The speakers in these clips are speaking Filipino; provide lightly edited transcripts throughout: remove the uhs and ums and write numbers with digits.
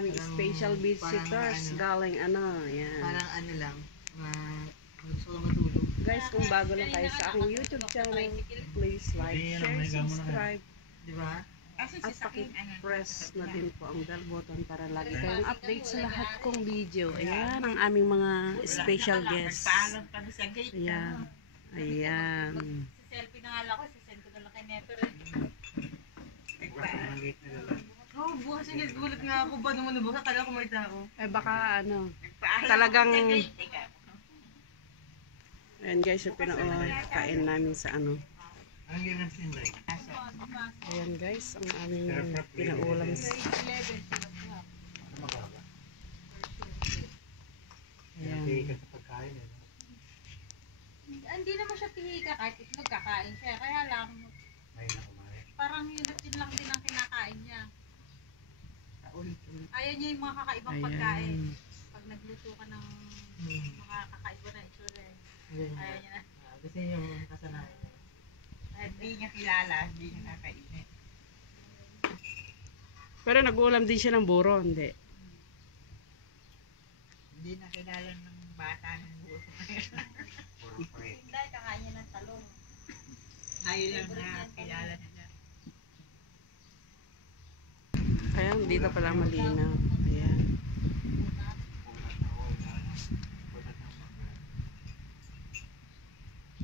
aming Parang- special visitors galing yan. Parang ano lang, gusto ko matulog. Guys, kung bago lang kayo sa aking YouTube channel, please like, share, subscribe. Diba? At paki-press na din po ang bell button para lagi kayong update sa lahat kong video. Ayan ang aming mga special guests. Ayan. Ayan. Selfie na nga lang ako, sisend ko na lang kay Neto rin. Oo, bukas yung gulat nga ako ba naman nabukas? Kala ko may tao. Baka talagang ayan guys, yung kain namin sa ayan guys, ang aming pinaulam ayan. Hindi naman siya pihika kahit itlog kakain siya. Kaya lang, parang yun at yun lang din ang kinakain niya. Ayaw niya yung mga kakaibang pagkain. Pag nagluto ka ng mga kakaiba na itsura, ayaw niya na. Gusto niya yung kasanayan niya. Hindi niya kilala, hindi niya kakainin. Pero nag-uulam din siya ng buro, hindi? Hindi na kilala ng bata ng buo. Hindi, kakain niya ng talong. Ayaw lang na kilala nila. Ayan, dito pala malinaw. Ayan.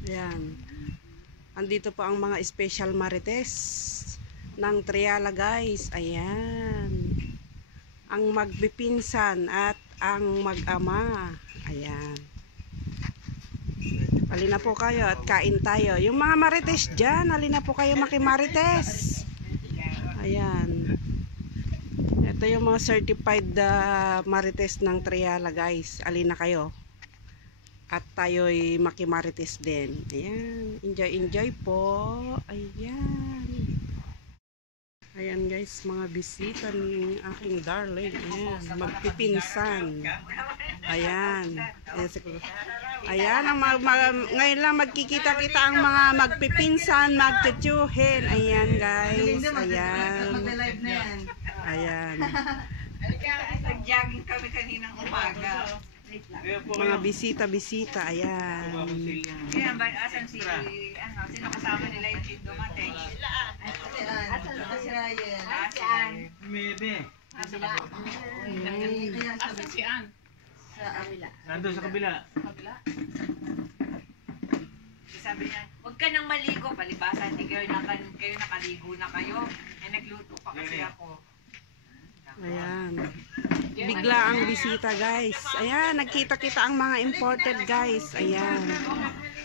Ayan. Andito po ang mga special marites ng Triala guys. Ayan. Ang magpipinsan at ang mag-ama. Ayan. Halina po kayo at kain tayo. Yung mga marites dyan, halina po kayo makimarites. Ayan. Ito yung mga certified marites ng Triala guys. Halina kayo. At tayo'y makimarites din. Ayan. Enjoy, enjoy po. Ayan. Ayan guys, mga bisita ng aking darling. Ayan. Magpipinsan. Ayan. Ayan. Ngayon lang magkikita-kita ang mga magpipinsan, magtutuhin. Ayan guys. Ayan. Ayan. Nag-jogging kami kaninang umaga. Mga bisita-bisita, ayan. Kaya ba, asan sino kasama nila yung dumating? Asan si Ryan? Asan? Maybe. Asan si Ann? Sa kabila. Nandun sa kabila. Sabi niya, huwag ka nang maligo. Palibasa, hindi kayo nakaligo na kayo. Nagluto pa kasi ako. Ayan. Bigla ang bisita guys. Ayan, nagkita-kita ang mga imported guys. Ayan.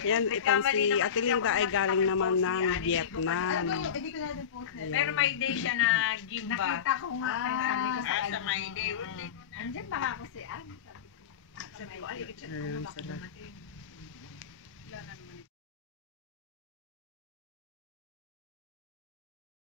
Ayan, itong si Ate Linda ay galing naman ng Vietnam. Pero may day siya na gimba. Nakita ko nga. Sa may day. Andiyan baka ako si Ann. Sabi ko, ay, Ayan, sila.